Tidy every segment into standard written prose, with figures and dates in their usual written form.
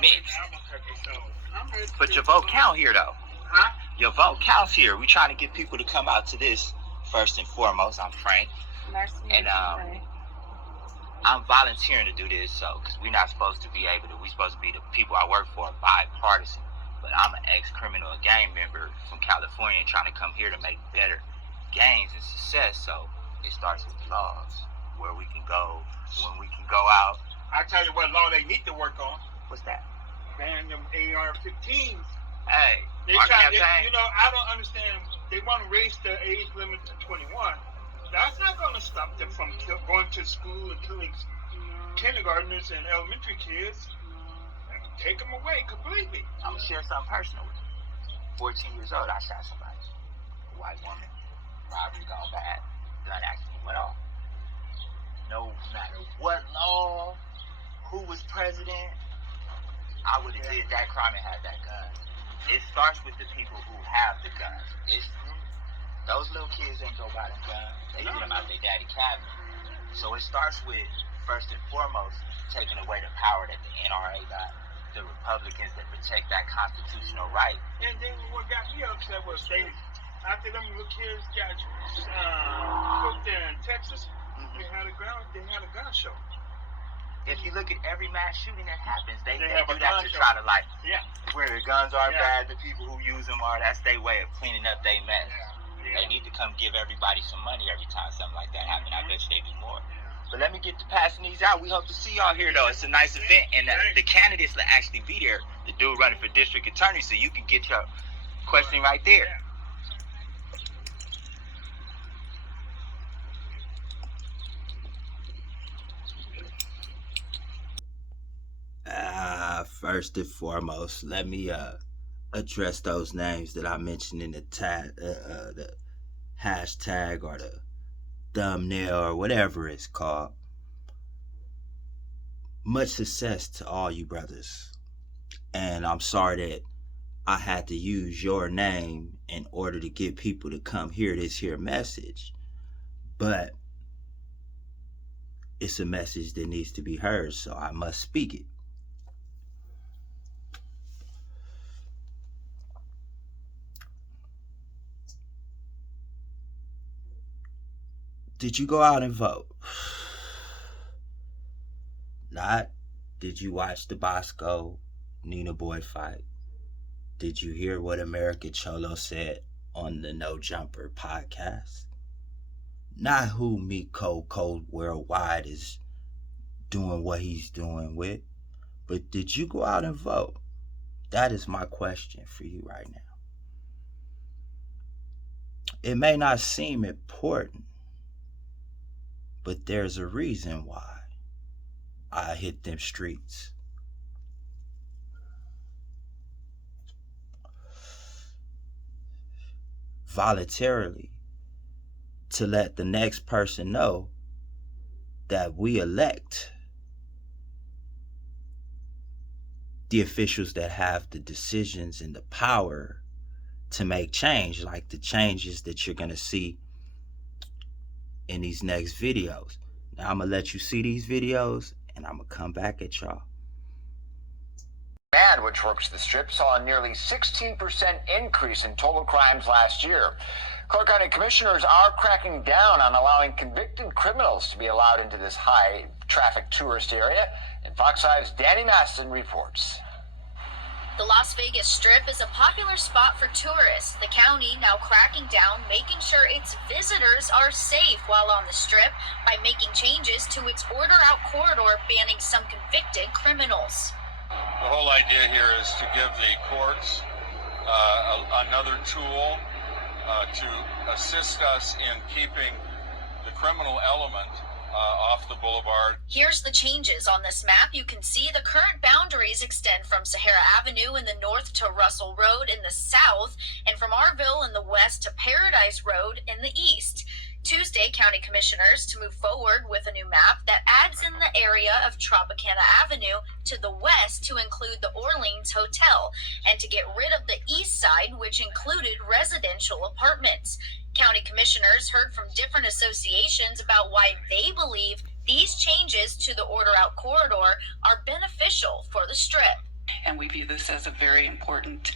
mixed. But your vote count here, though. Huh? Your vote counts here. We trying to get people to come out to this first and foremost. I'm Frank, and I'm volunteering to do this, so because we're not supposed to be able to. We're supposed to be the people I work for, bipartisan. But I'm an ex-criminal gang member from California, trying to come here to make better gains and success. So it starts with laws, where we can go, when we can go out. I tell you what law they need to work on. What's that? Ban them AR-15s. Hey, They try, I don't understand. They want to raise the age limit to 21. That's not going to stop them from going to school and killing kindergartners and elementary kids. Take them away completely. I'm going to share something personal with you. 14 years old, I shot somebody. A white woman. Robbery gone bad. Gun accident went off. No matter what law, who was president, I would have did that crime and had that gun. It starts with the people who have the guns. Those little kids ain't go buy them guns. They get them out their daddy cabinet. So it starts with, first and foremost, taking away the power that the NRA got. The Republicans that protect that constitutional right. And then what got me upset was after them little kids got put there in Texas, they had a gun show. If you look at every mass shooting that happens, they do have a that gun to show. try to where the guns are bad, the people who use them that's their way of cleaning up their mess. They need to come give everybody some money every time something like that happens. I bet you they do more. But let me get to passing these out. We hope to see y'all here, though. It's a nice event, and the candidates will actually be there. The dude running for district attorney, so you can get your question right there. First and foremost, let me address those names that I mentioned in the hashtag or the thumbnail or whatever it's called. Much success to all you brothers. And I'm sorry that I had to use your name in order to get people to come hear this here message. But it's a message that needs to be heard, so I must speak it. Did you go out and vote? Not, did you watch the Bosco Nina Boy fight? Did you hear what American Cholo said on the No Jumper podcast? Not who Miko Cold Worldwide is doing what he's doing with, but did you go out and vote? That is my question for you right now. It may not seem important, but there's a reason why I hit them streets. Voluntarily, to let the next person know that we elect the officials that have the decisions and the power to make change, like the changes that you're going to see in these next videos. Now I'm going to let you see these videos and I'm going to come back at y'all. Man, which works the Strip, saw a nearly 16% increase in total crimes last year. Clark County commissioners are cracking down on allowing convicted criminals to be allowed into this high-traffic tourist area. And Fox 5's Danny Maston reports. The Las Vegas Strip is a popular spot for tourists. The county now cracking down, making sure its visitors are safe while on the Strip by making changes to its order-out corridor, banning some convicted criminals. The whole idea here is to give the courts another tool to assist us in keeping the criminal element off the boulevard. Here's the changes on this map. You can see the current boundaries extend from Sahara Avenue in the north to Russell Road in the south, and from Arville in the west to Paradise Road in the east. Tuesday, county commissioners to move forward with a new map that adds in the area of Tropicana Avenue to the west to include the Orleans Hotel, and to get rid of the east side, which included residential apartments. County commissioners heard from different associations about why they believe these changes to the order-out corridor are beneficial for the Strip. and we view this as a very important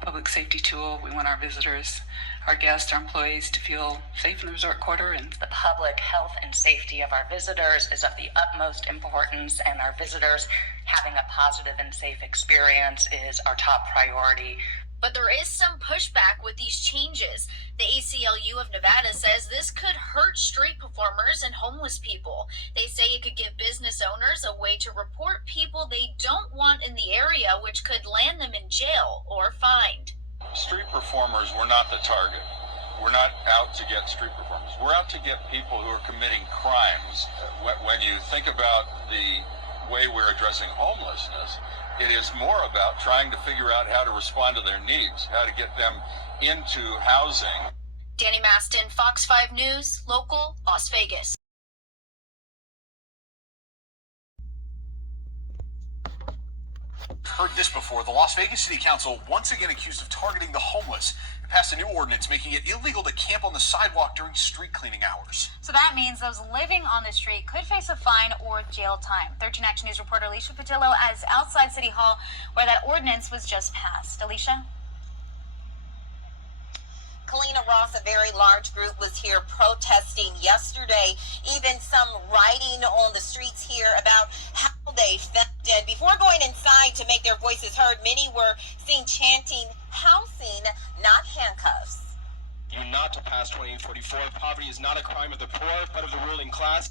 public safety tool. We want our visitors, our guests, our employees to feel safe in the resort quarter. And the public health and safety of our visitors is of the utmost importance, and our visitors having a positive and safe experience is our top priority. But there is some pushback with these changes. The ACLU of Nevada says this could hurt street performers and homeless people. They say it could give business owners a way to report people they don't want in the area, which could land them in jail or fined. Street performers were not the target. We're not out to get street performers. We're out to get people who are committing crimes. When you think about the way we're addressing homelessness, it is more about trying to figure out how to respond to their needs, how to get them into housing. Danny Maston, Fox 5 News, local, Las Vegas. Heard this before. The Las Vegas City Council once again accused of targeting the homeless. It passed a new ordinance making it illegal to camp on the sidewalk during street cleaning hours. So that means those living on the street could face a fine or jail time. 13 Action News reporter Alicia Patillo is outside City Hall where that ordinance was just passed. Alicia? Kalina Ross, a very large group, was here protesting yesterday. Even some writing on the streets here about how they felt. And before going inside to make their voices heard, many were seen chanting, "Housing, not handcuffs." You not to pass 2844. Poverty is not a crime of the poor, but of the ruling class.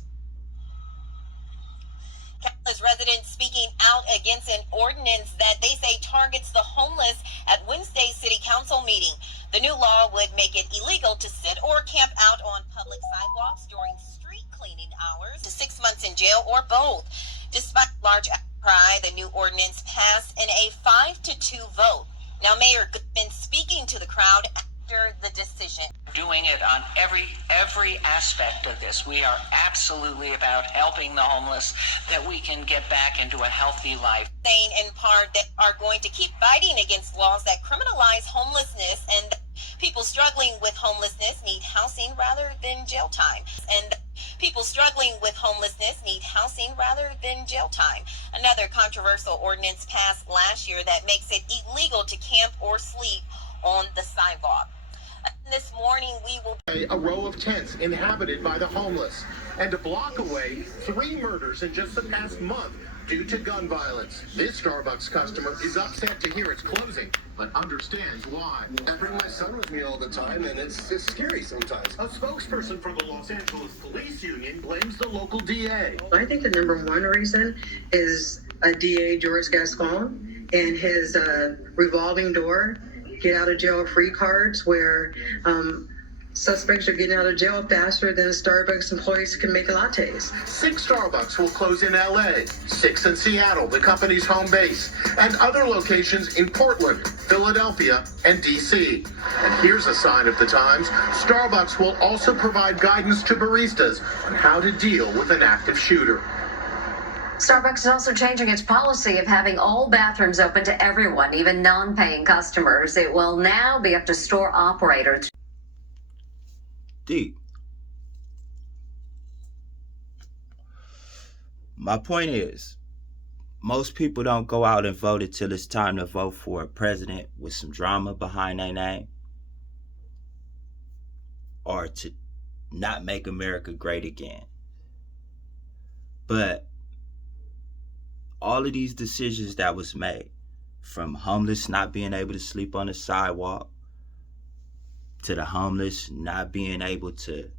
Countless residents speaking out against an ordinance that they say targets the homeless at Wednesday's City Council meeting. The new law would make it illegal to sit or camp out on public sidewalks during street cleaning hours, to 6 months in jail or both. Despite large outcry, the new ordinance passed in a 5-2 vote. Now, Mayor Goodman speaking to the crowd after the decision. Doing it on every aspect of this. We are absolutely about helping the homeless, that we can get back into a healthy life. Saying in part that are going to keep fighting against laws that criminalize homelessness, and people struggling with homelessness need housing rather than jail time. And people struggling with homelessness need housing rather than jail time. Another controversial ordinance passed last year that makes it illegal to camp or sleep on the sidewalk. This morning we will a row of tents inhabited by the homeless, and a block away, 3 murders in just the past month due to gun violence. This Starbucks customer is upset to hear it's closing, but understands why. I bring my son with me all the time, and it's scary sometimes. A spokesperson for the Los Angeles Police Union blames the local DA. I think the number one reason is DA George Gascon and his revolving door, get out of jail free cards, where suspects are getting out of jail faster than Starbucks employees can make lattes. 6 Starbucks will close in LA, 6 in Seattle, the company's home base, and other locations in Portland, Philadelphia, and DC. And here's a sign of the times. Starbucks will also provide guidance to baristas on how to deal with an active shooter. Starbucks is also changing its policy of having all bathrooms open to everyone, even non-paying customers. It will now be up to store operators. Deep. My point is, most people don't go out and vote until it's time to vote for a president with some drama behind their name, or to not make America great again. But all of these decisions that was made, from homeless not being able to sleep on the sidewalk, to the homeless not being able to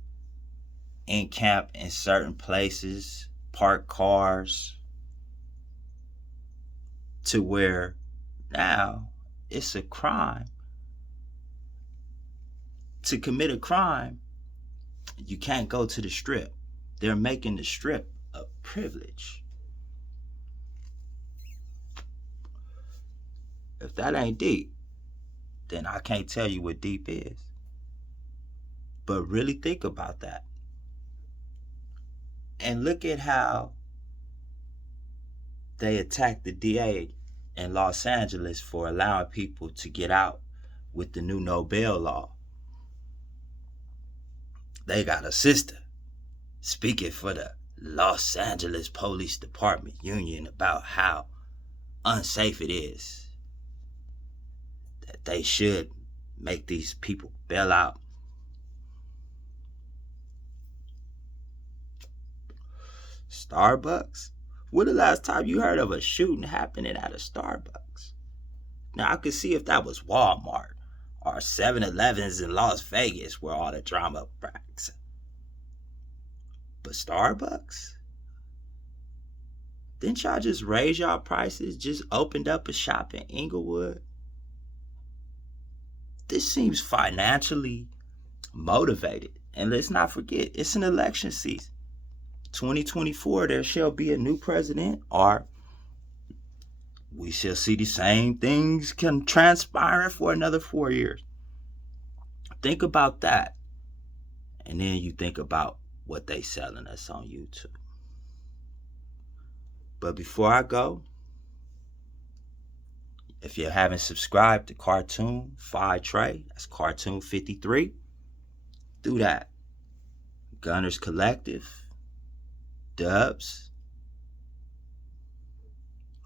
encamp in certain places, park cars, to where now it's a crime. To commit a crime, you can't go to the Strip. They're making the Strip a privilege. If that ain't deep, then I can't tell you what deep is. But really think about that. And look at how they attacked the DA in Los Angeles for allowing people to get out with the new no bail law. They got a sister speaking for the Los Angeles Police Department Union about how unsafe it is, that they should make these people bail out. Starbucks? When the last time you heard of a shooting happening at a Starbucks? Now, I could see if that was Walmart or 7-Elevens in Las Vegas where all the drama breaks. But Starbucks? Didn't y'all just raise y'all prices? Just opened up a shop in Inglewood? This seems financially motivated. And let's not forget, it's an election season. 2024, there shall be a new president, or we shall see the same things can transpire for another 4 years. Think about that. And then you think about what they selling us on YouTube. But before I go, if you haven't subscribed to Cartoon 5 Trey, that's Cartoon 53, do that. Gunners Collective, Dubs,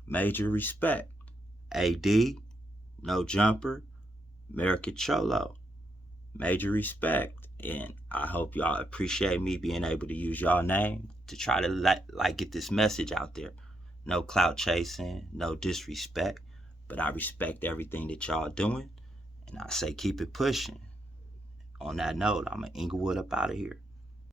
Major Respect, AD, No Jumper, American Cholo, Major Respect. And I hope y'all appreciate me being able to use y'all name to try to get this message out there. No clout chasing, no disrespect, but I respect everything that y'all doing, and I say keep it pushing. On that note, I'm an Inglewood up out of here.